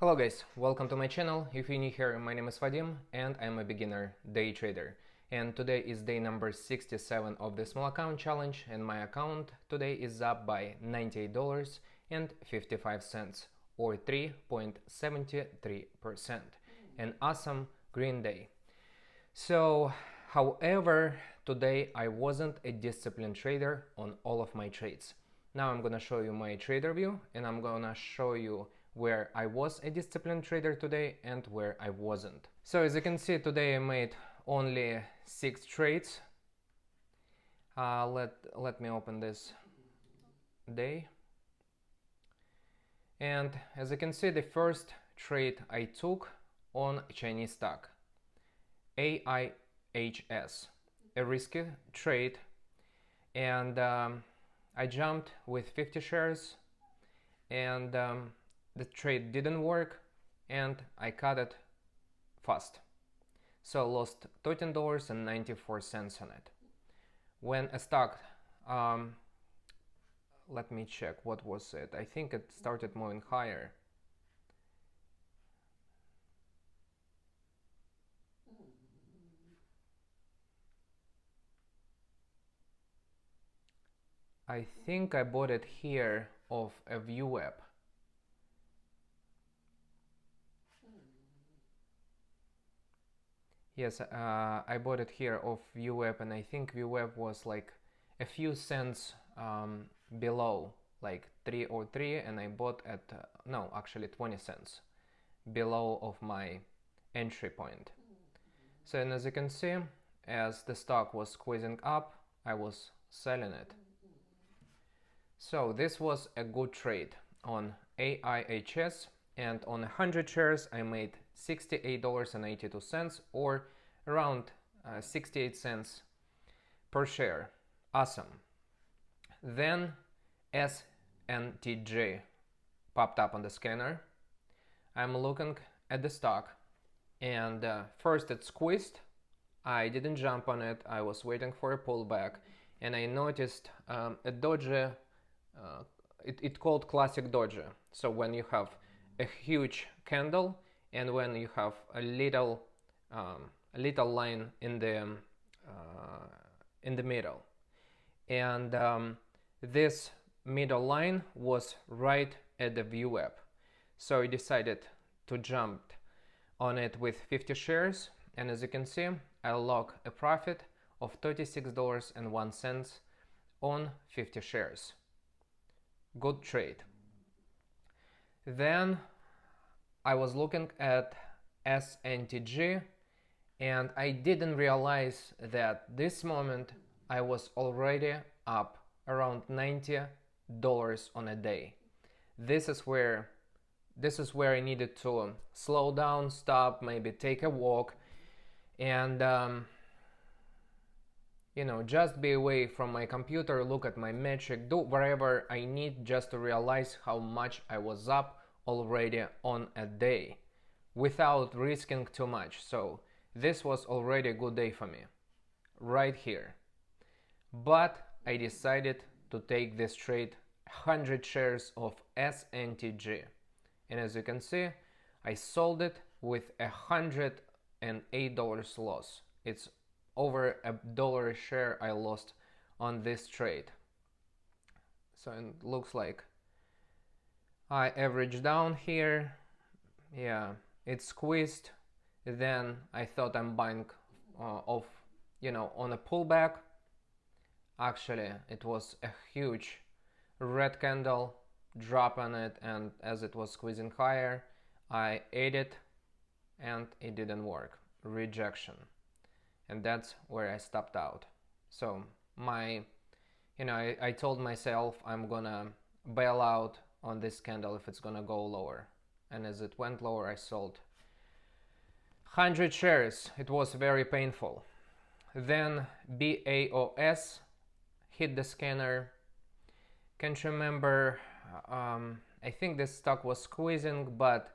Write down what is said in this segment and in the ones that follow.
Hello guys, welcome to my channel. If you're new here, my name is Vadim and I'm a beginner day trader. And today is day number 67 of the small account challenge, and my account today is up by $98.55 or 3.73%. An awesome green day. So, however, today I wasn't a disciplined trader on all of my trades. Now I'm gonna show you my trader view, and I'm gonna show you where I was a disciplined trader today and where I wasn't. So as you can see, today I made only 6 trades. Let me open this day. And as you can see, the first trade I took on Chinese stock, AIHS, a risky trade, and I jumped with 50 shares, and the trade didn't work and I cut it fast. So I lost $13.94 on it. When a stock, let me check, what was it? I think it started moving higher. I think I bought it here of a ViewWeb. Yes, I bought it here of ViewWeb, and I think ViewWeb was like a few cents below, like 303, and I bought at, no, actually 20 cents below of my entry point. So, and as you can see, as the stock was squeezing up, I was selling it. So this was a good trade on AIHS, and on 100 shares I made $68.82 or around 68 cents per share. Awesome. Then SNTJ popped up on the scanner. I'm looking at the stock, and first it squeezed. I didn't jump on it. I was waiting for a pullback, and I noticed a doji. It called classic doji. So when you have a huge candle and when you have a little line in the middle, and this middle line was right at the ViewWeb. So I decided to jump on it with 50 shares, and as you can see, I logged a profit of $36.01 on 50 shares. Good trade. Then I was looking at SNTG, and I didn't realize that this moment I was already up around $90 on a day. This is where I needed to slow down, stop, maybe take a walk, and just be away from my computer, look at my metric, do whatever I need just to realize how much I was up already on a day without risking too much. So this was already a good day for me right here. But I decided to take this trade, 100 shares of SNTG. And as you can see, I sold it with $108 loss. It's over $1 a share I lost on this trade. So it looks like I averaged down here. Yeah, it squeezed. Then I thought I'm buying on a pullback. Actually, it was a huge red candle, drop on it, and as it was squeezing higher, I ate it and it didn't work. Rejection. And that's where I stopped out. So I told myself I'm gonna bail out on this candle if it's gonna go lower. And as it went lower, I sold 100 shares. It was very painful. Then BAOS hit the scanner. Can't remember. I think this stock was squeezing, but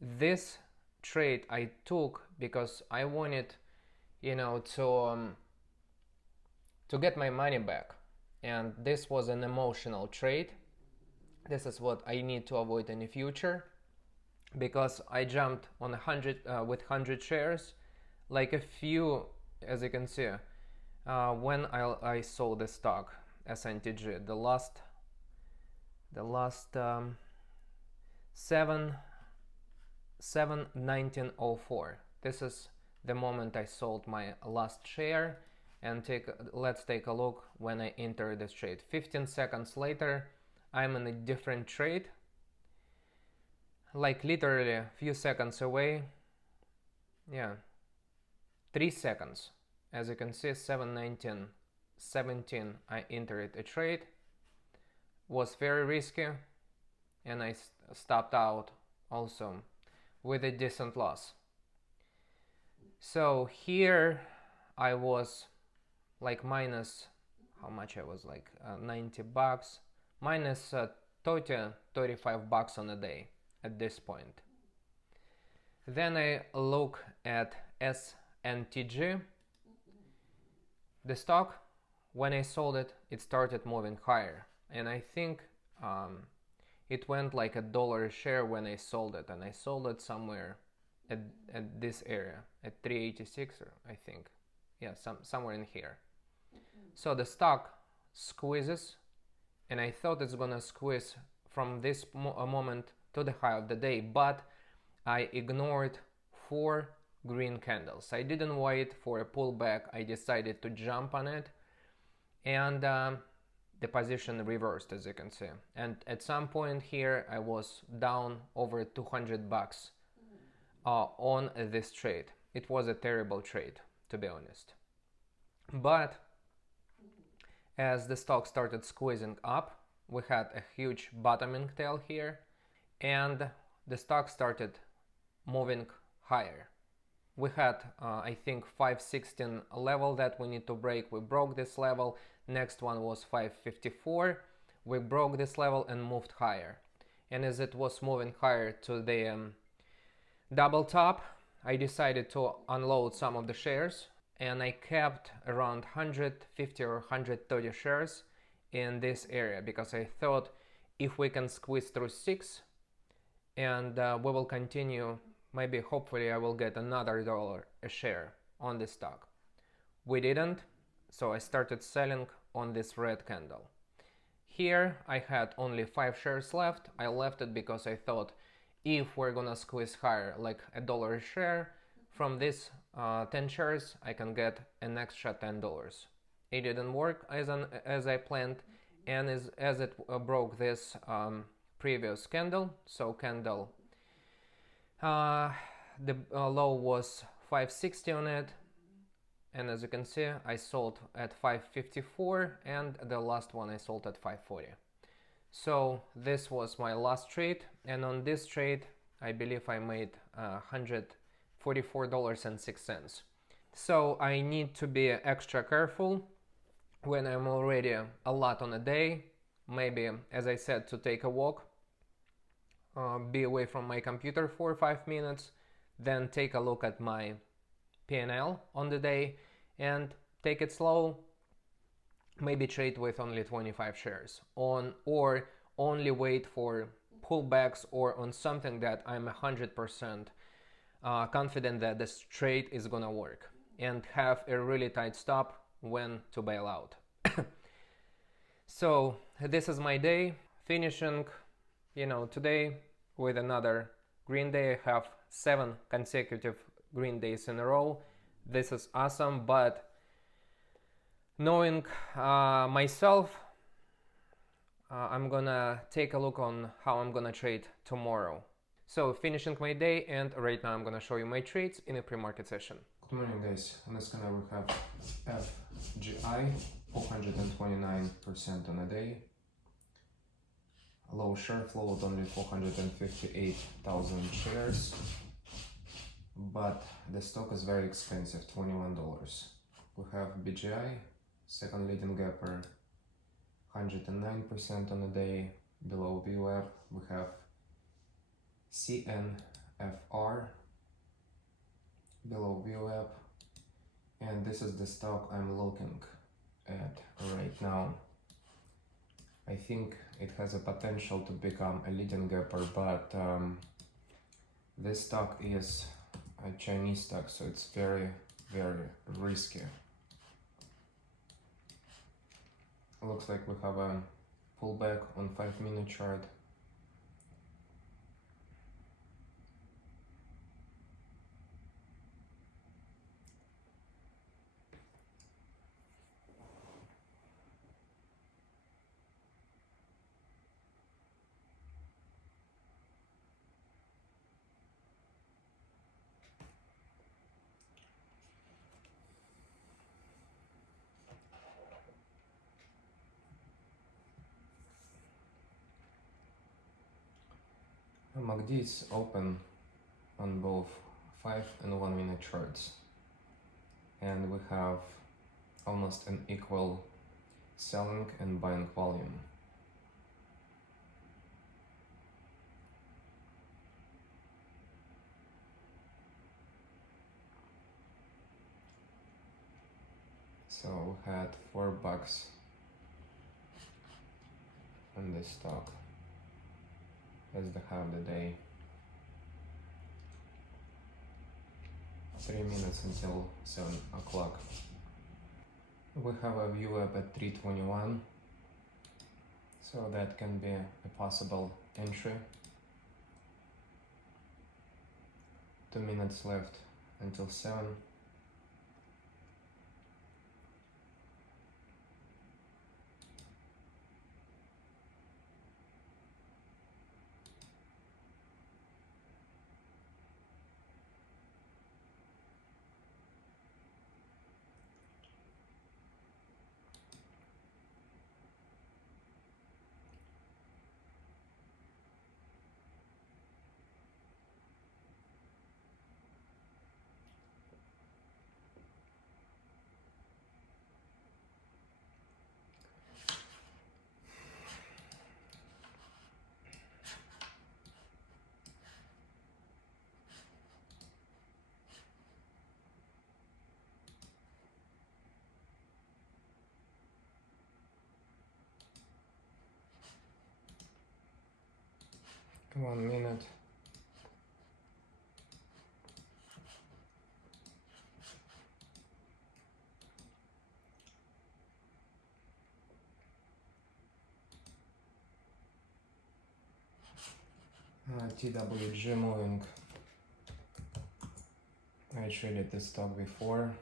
this trade I took because I wanted to get my money back, and this was an emotional trade. This is what I need to avoid in the future, because I jumped on 100 with 100 shares, like a few, as you can see, when I sold the stock SNTG, the last 1904. This is the moment I sold my last share, and let's take a look when I enter this trade. 15 seconds later, I'm in a different trade, like literally a few seconds away. Yeah, 3 seconds. As you can see, 7:19:17 I entered a trade. Was very risky, and I stopped out also with a decent loss. So here I was like minus, how much I was, like $90, minus 35 bucks on a day at this point. Then I look at SNTG. The stock, when I sold it, it started moving higher, and I think it went like $1 a share when I sold it, and I sold it somewhere at this area at 386, or I think, yeah, somewhere in here. So the stock squeezes, and I thought it's gonna squeeze from this moment to the high of the day, but I ignored 4 green candles. I didn't wait for a pullback. I decided to jump on it, and the position reversed, as you can see. And at some point here, I was down over 200 bucks on this trade. It was a terrible trade, to be honest. But as the stock started squeezing up, we had a huge bottoming tail here, and the stock started moving higher. We had, I think, 516 level that we need to break. We broke this level. Next one was 554. We broke this level and moved higher. And as it was moving higher to the double top, I decided to unload some of the shares, and I kept around 150 or 130 shares in this area, because I thought if we can squeeze through 6 and we will continue, maybe hopefully I will get another $1 a share on this stock. We didn't, so I started selling on this red candle. Here I had only 5 shares left. I left it because I thought if we're gonna squeeze higher, like $1 a share, from this 10 shares I can get an extra $10. It didn't work as I planned, and as it broke this previous candle, so candle the low was 560 on it, and as you can see I sold at 554, and the last one I sold at 540. So this was my last trade, and on this trade I believe I made $144.06. So I need to be extra careful when I'm already a lot on a day. Maybe, as I said, to take a walk, be away from my computer for 5 minutes, then take a look at my P&L on the day and take it slow. Maybe trade with only 25 shares or only wait for pullbacks or on something that I'm 100% confident that this trade is gonna work, and have a really tight stop when to bail out. So this is my day, finishing, today with another green day. I have 7 consecutive green days in a row. This is awesome, but knowing myself, I'm gonna take a look on how I'm gonna trade tomorrow. So finishing my day, and right now I'm gonna show you my trades in a pre-market session. Good morning, guys. On this canal we have FGI 429% on a day. Low share float, only 458,000 shares, but the stock is very expensive, $21. We have BGI, second leading gapper, 109% on a day. Below VWAP we have CNFR, below VWAP, and this is the stock I'm looking at right now. I think it has a potential to become a leading gapper, but This stock is a Chinese stock, so it's very, very risky. Looks like we have a pullback on 5-minute chart. MACD is open on both 5 and 1-minute charts, and we have almost an equal selling and buying volume. So we had $4 on this stock as the high of the day. 3 minutes until 7 o'clock. We have a view up at 321, so that can be a possible entry. 2 minutes left until 7. One minute. TWG moving. I traded this stock before,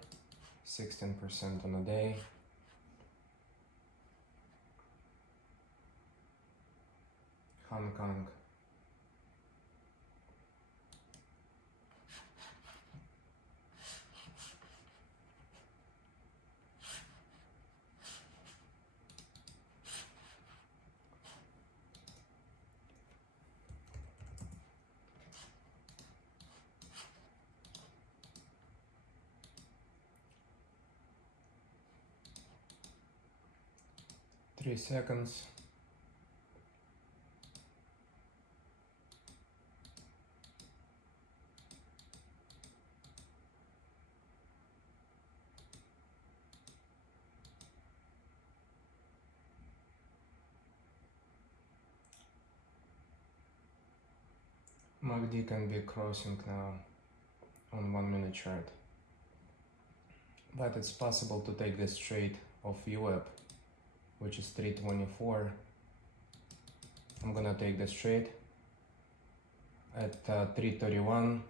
16% on a day. Hong Kong. Three seconds. MACD can be crossing now on 1-minute chart, but it's possible to take this trade of UAP, which is 324. I'm gonna take this trade at 331.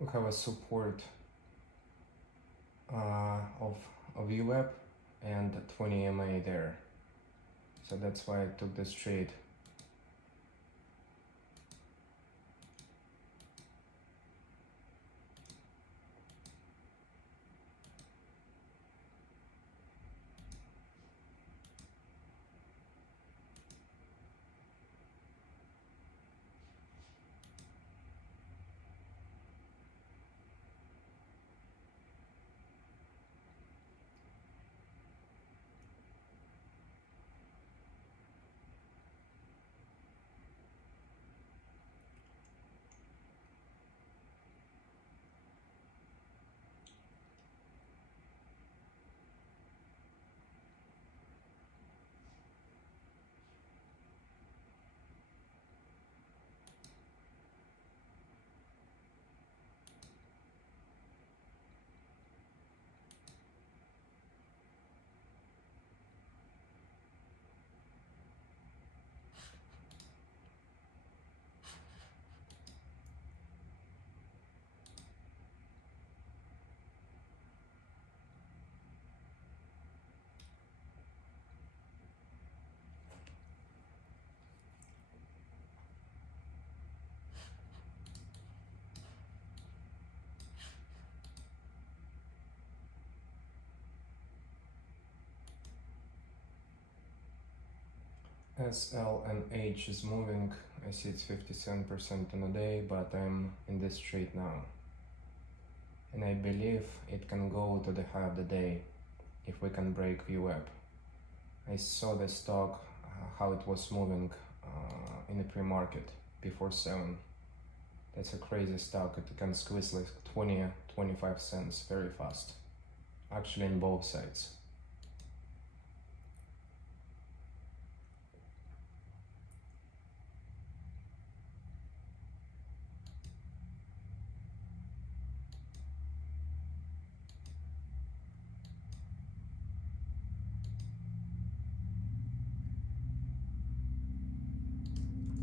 We have a support of UAP and 20 EMA there, so that's why I took this trade. As L and H is moving, I see it's 57% on a day, but I'm in this trade now. And I believe it can go to the high of the day if we can break VWAP. I saw the stock, how it was moving in the pre-market before 7. That's a crazy stock. It can squeeze like 20-25 cents very fast. Actually in both sides.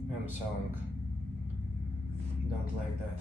I'm selling. Don't like that.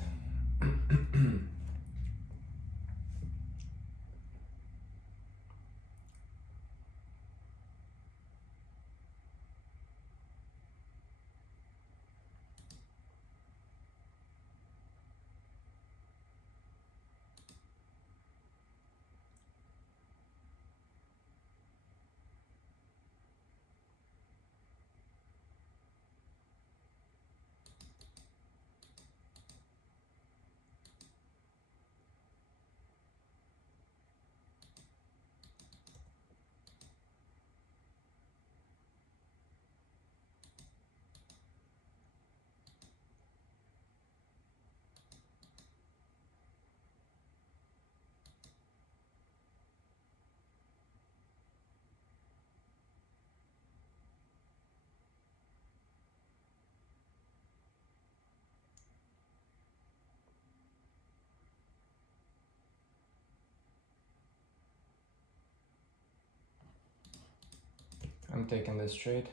I'm taking this trade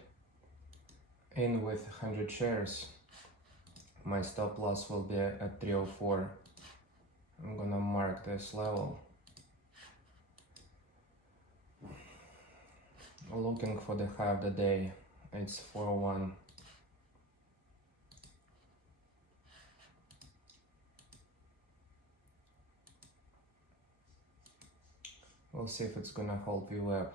in with 100 shares. My stop loss will be at 304. I'm gonna mark this level. Looking for the high of the day. It's 401. We'll see if it's gonna hold VWAP.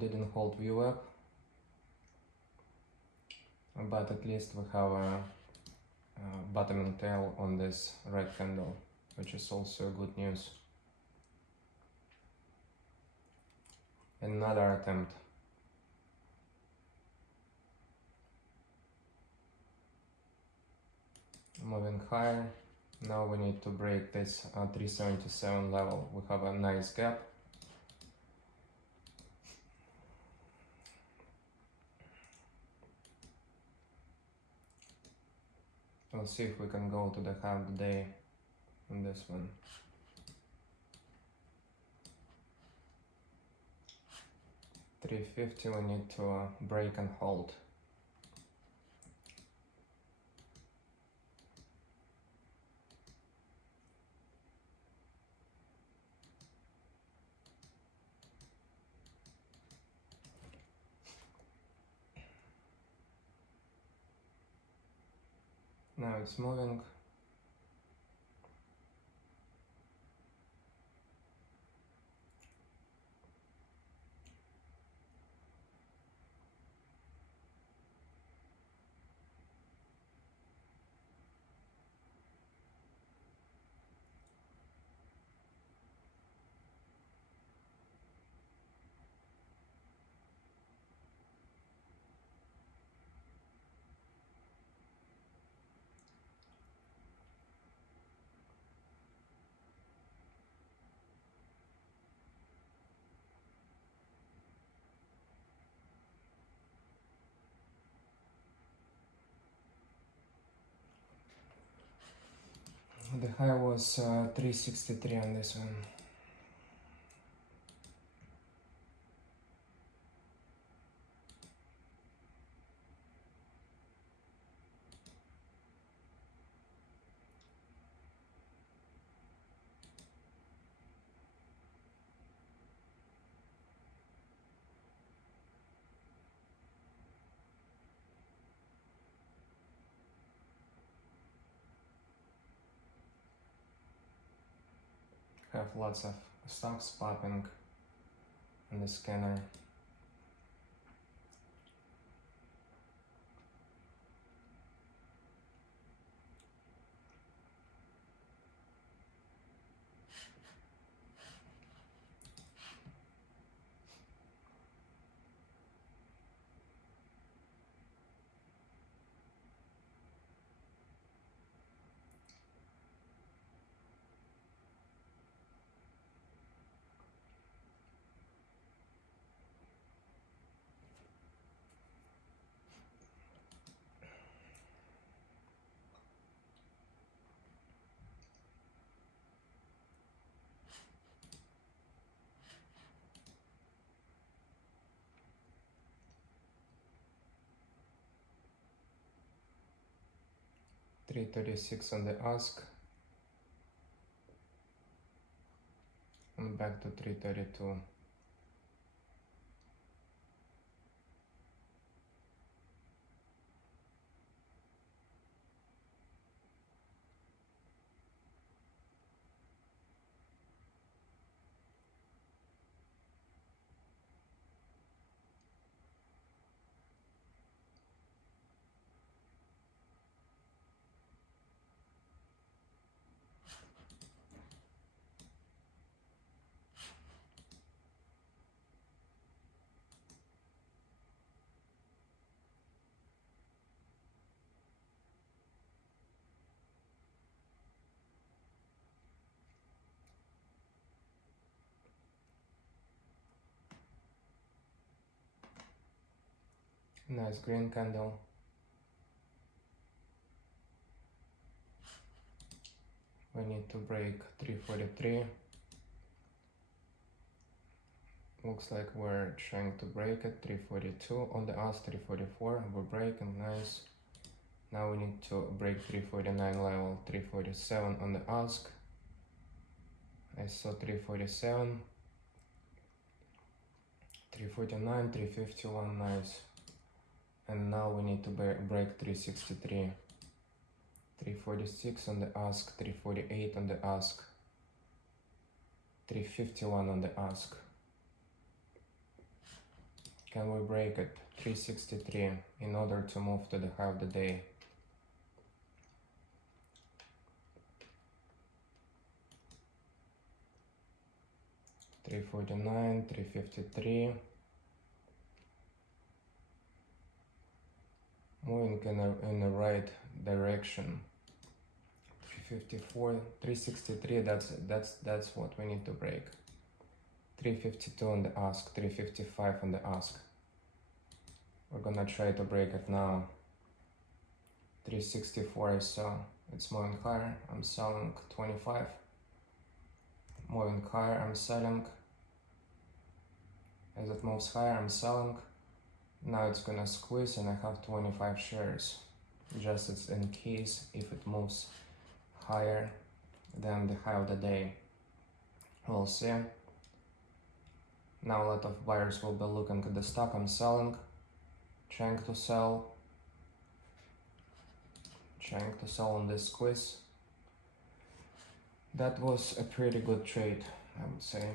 Didn't hold VWAP, but at least we have a bottoming tail on this red candle, which is also good news. Another attempt. Moving higher. Now we need to break this 377 level. We have a nice gap. We'll see if we can go to the high of the day on this one. $350, we need to break and hold. Now it's moving. The high was 363 on this one. Have lots of stocks popping on the scanner. $336 on the ask. And back to 332. Nice green candle. We need to break 343. Looks like we're trying to break it. 342 on the ask, 344. We're breaking, nice. Now we need to break 349 level, 347 on the ask. I saw 347. 349, 351, nice. And now we need to break 363. 346 on the ask, 348 on the ask, 351 on the ask. Can we break it? 363 in order to move to the high of the day. $349, $353. Moving in the right direction. 354, 363. That's what we need to break. 352 on the ask, 355 on the ask. We're gonna try to break it now. 364 I saw. It's moving higher. I'm selling 25. Moving higher, I'm selling. As it moves higher, I'm selling. Now it's gonna squeeze and I have 25 shares. Just as in case if it moves higher than the high of the day. We'll see. Now a lot of buyers will be looking at the stock I'm selling. Trying to sell on this squeeze. That was a pretty good trade, I would say.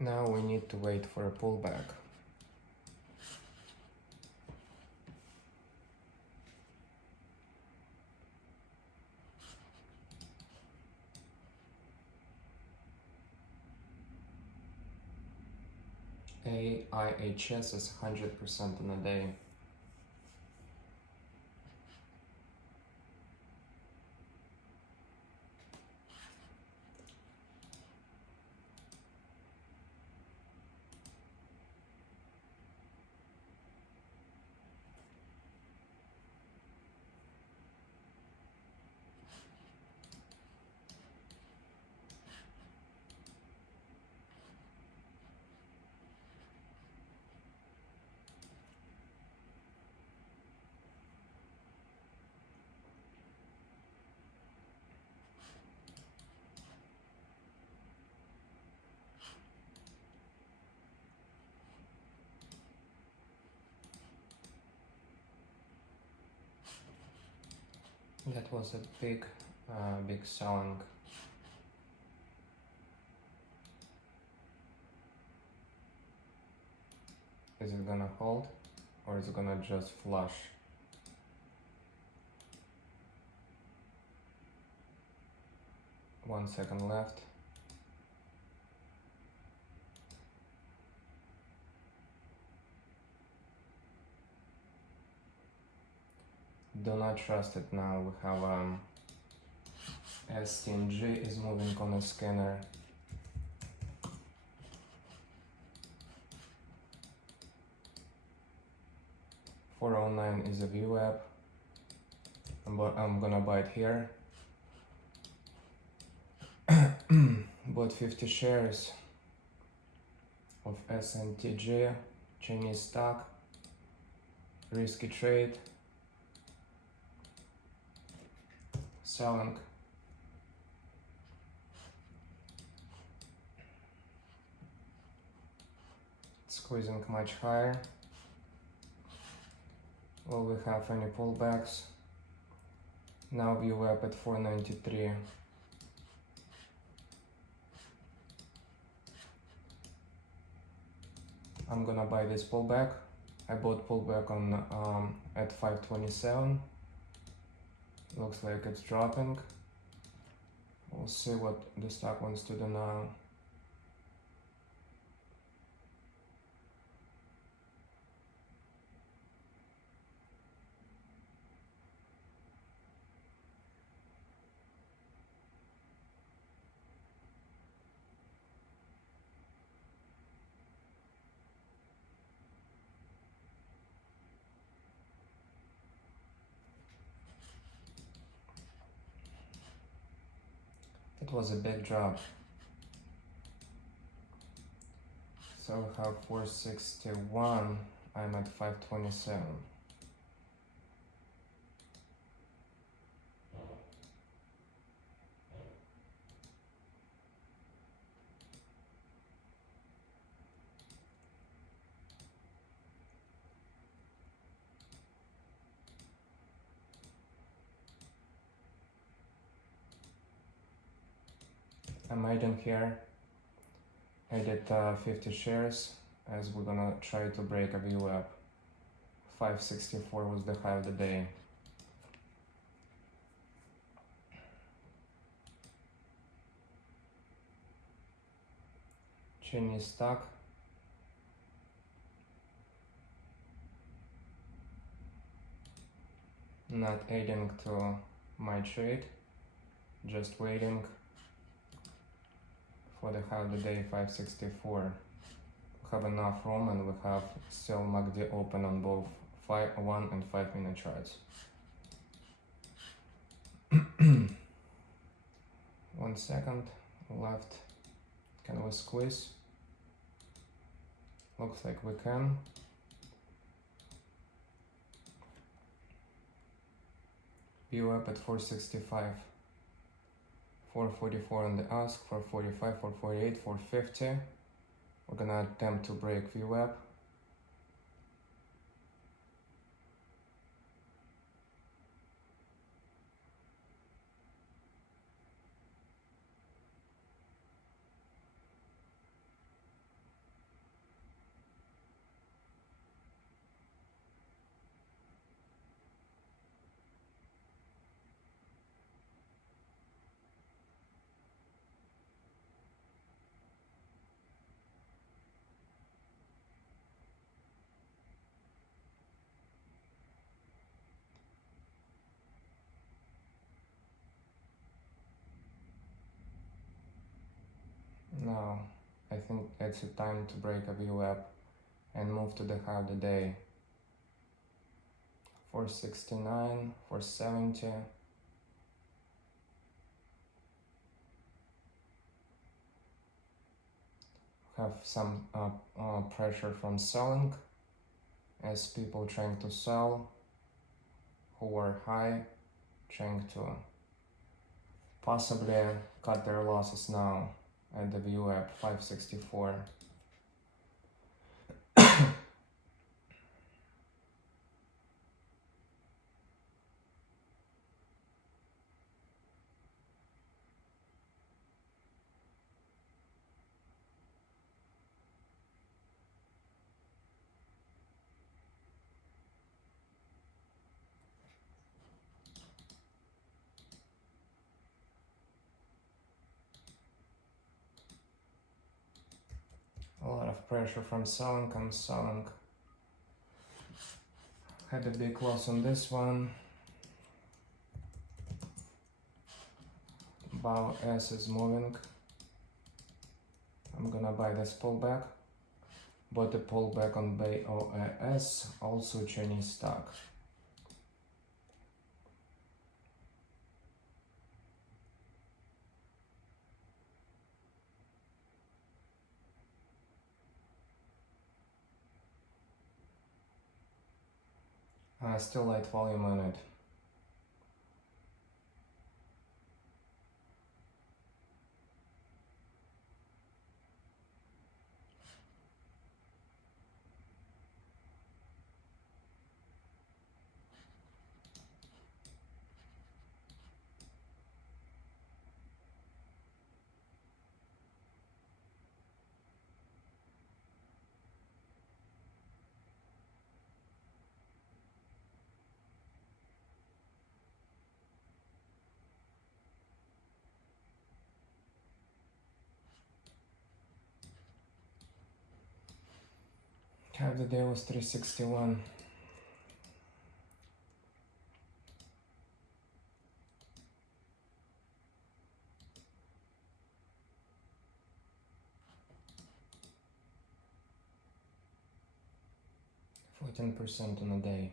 Now we need to wait for a pullback. IHS is 100% in a day. That was a big selling. Is it gonna hold or is it gonna just flush? One second left. Do not trust it now. We have STNG is moving on a scanner. $409 is a VWAP. I'm gonna buy it here. Bought 50 shares of SNTG, Chinese stock, risky trade, selling. Squeezing much higher. Will we have any pullbacks? Now VWAP at 493. I'm gonna buy this pullback. I bought pullback on at 527. Looks like it's dropping. We'll see what the stock wants to do now. It was a big drop. So we have 461. I'm at 527. I'm adding here. I did 50 shares as we're gonna try to break a VWAP. 564 was the high of the day. Chinese stock. Not adding to my trade, just waiting for the high of the day, 564. We have enough room and we have still MACD open on both 1 and 5 minute charts. 1 second left. Can we squeeze? Looks like we can. View up at 465. 444 on the ask, 445, 448, 450. We're gonna attempt to break VWAP. Now, I think it's a time to break a VWAP and move to the high of the day. 469, 470. Have some pressure from selling as people trying to sell who are high, trying to possibly cut their losses now at the VWAP 564. A lot of pressure from selling. I'm selling. Had a big loss on this one. Bow S is moving. I'm gonna buy this pullback. Bought a pullback on Bay OAS, also Chinese stock. Still light volume on it. Half the day was 361. %14 on a day.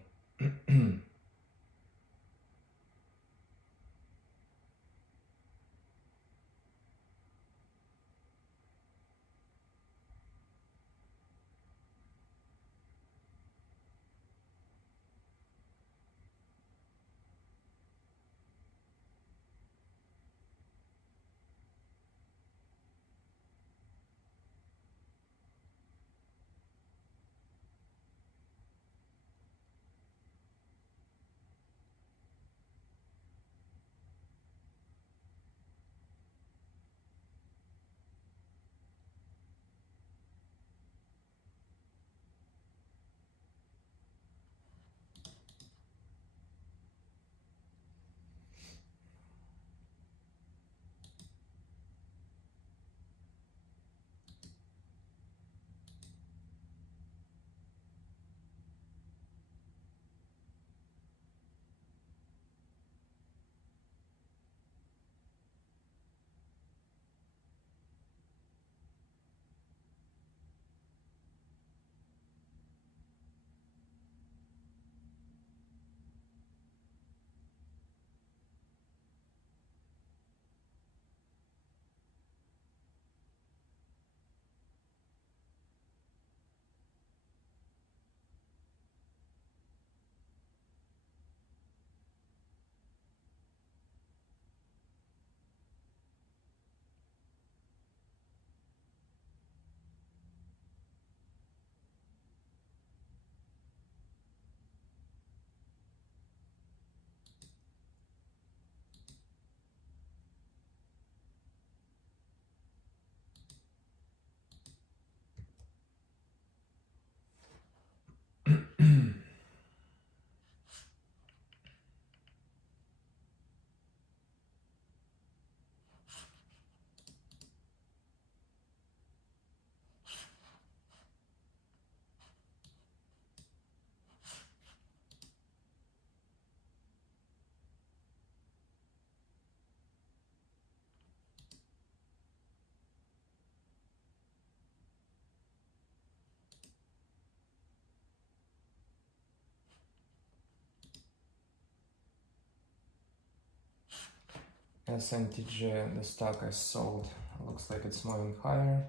SNTG, the stock I sold, looks like it's moving higher.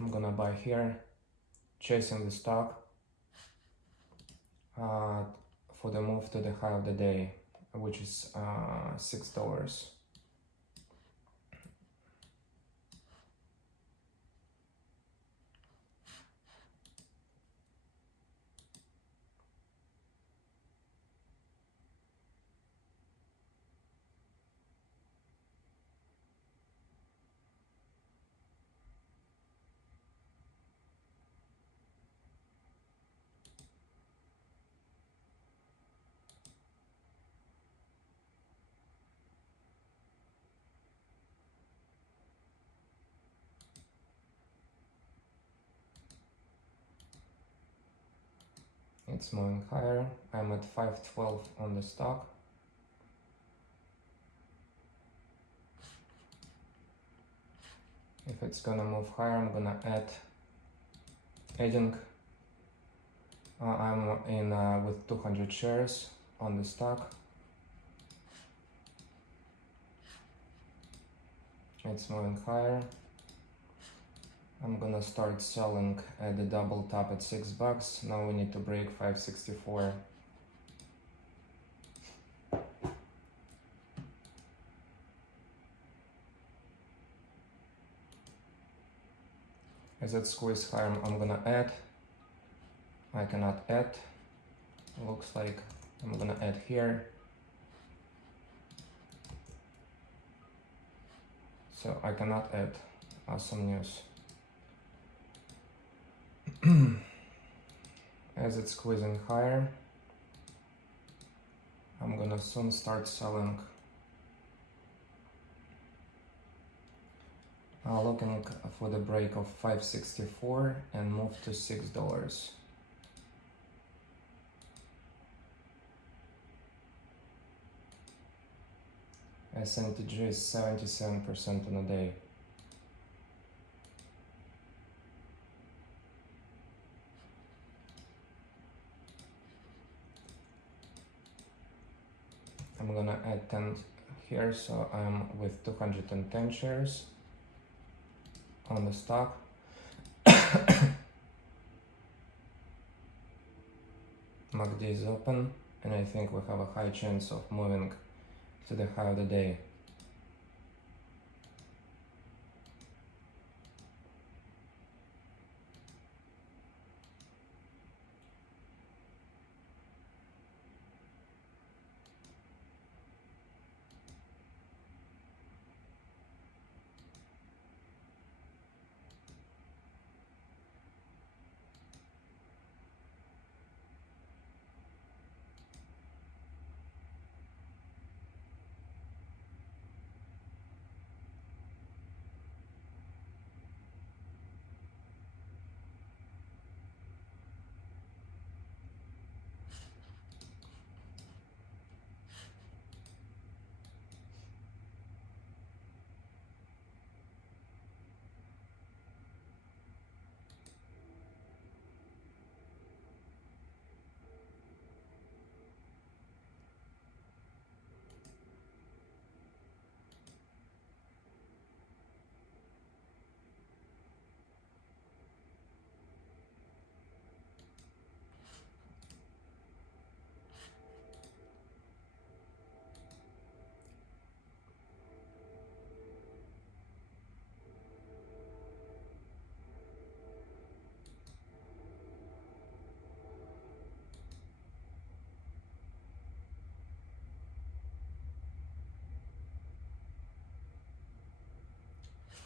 I'm gonna buy here, chasing the stock for the move to the high of the day, which is $6. It's moving higher. I'm at 512 on the stock. If it's gonna move higher, I'm gonna adding. I'm in with 200 shares on the stock. It's moving higher. I'm gonna start selling at the double top at $6. Now we need to break 564. As it squeezes higher, I'm gonna add. I cannot add. Looks like I'm gonna add here. So I cannot add. Awesome news. As it's squeezing higher, I'm gonna soon start selling. Looking for the break of 564 and move to $6. S&T is 77% on a day. I'm gonna add 10 here, so I'm with 210 shares on the stock. MACD is open, and I think we have a high chance of moving to the high of the day.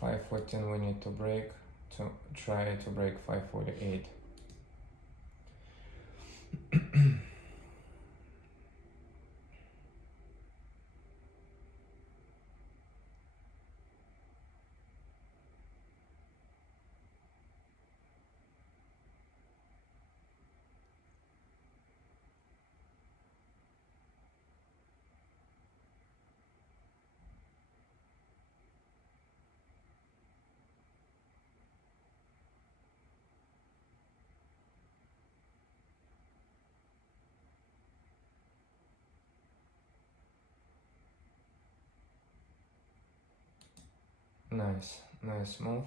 $514 we need to break to try to break 548. Nice move.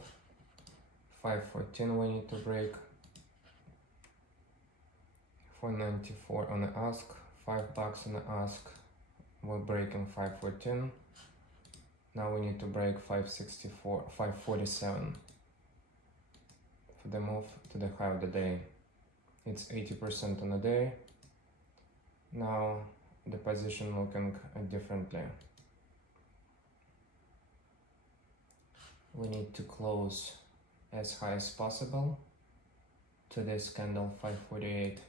514 we need to break. 494 on the ask. $5 on the ask. We're breaking 514. Now we need to break 547 for the move to the high of the day. It's 80% on the day. Now the position looking differently. We need to close as high as possible to this candle 548.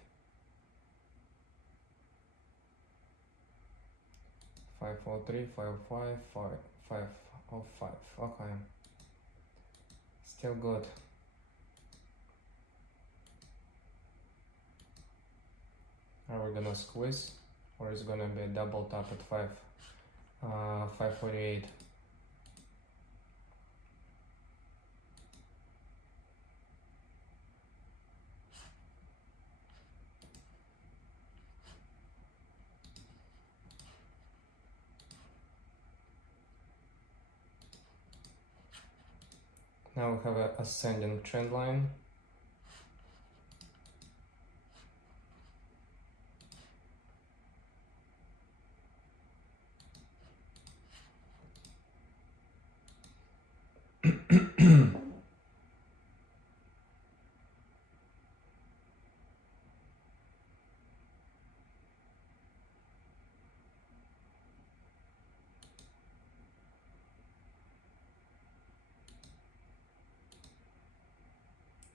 503, 505, 505. Okay. Still good. we're gonna squeeze, or it's gonna be a double top at 548. Now we have an ascending trend line.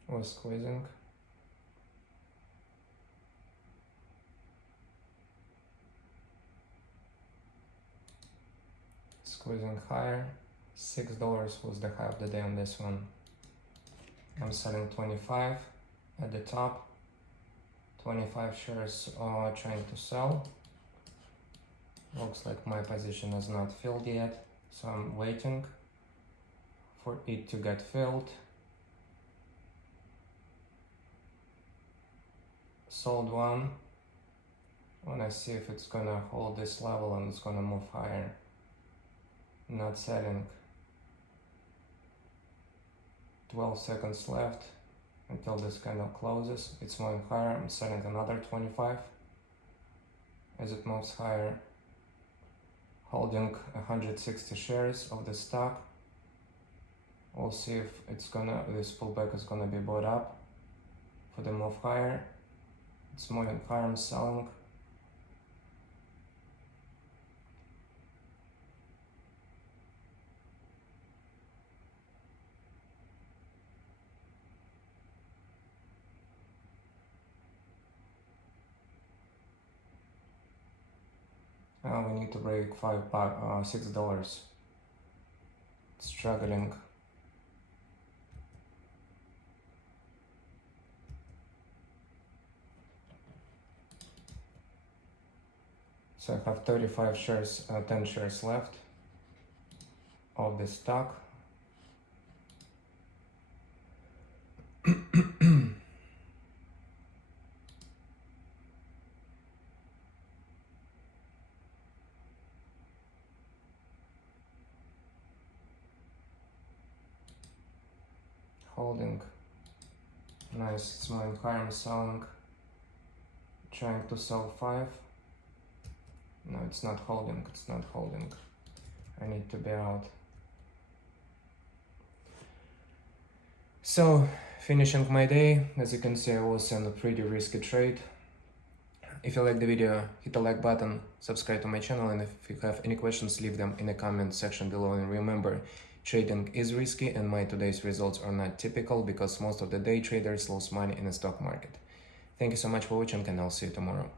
We're squeezing. Squeezing higher. $6 was the high of the day on this one. I'm selling 25 at the top. 25 shares trying to sell. Looks like my position is not filled yet, so I'm waiting for it to get filled. Sold one. When I see if it's gonna hold this level and it's gonna move higher. Not selling. 12 seconds left until this candle closes. It's moving higher. I'm selling another 25 as it moves higher. Holding 160 shares of the stock. We'll see if it's gonna, this pullback is gonna be bought up for the move higher. It's moving higher. I'm selling. We need to break $6. Struggling. So I have 35 shares, 10 shares left of the stock. Holding. Nice, it's moving higher. I'm selling. Trying to sell 5. No, it's not holding. It's not holding. I need to be out. So, finishing my day. As you can see, I was in a pretty risky trade. If you like the video, hit the like button, subscribe to my channel, and if you have any questions, leave them in the comment section below. And remember, trading is risky and my today's results are not typical because most of the day traders lose money in the stock market. Thank you so much for watching and I'll see you tomorrow.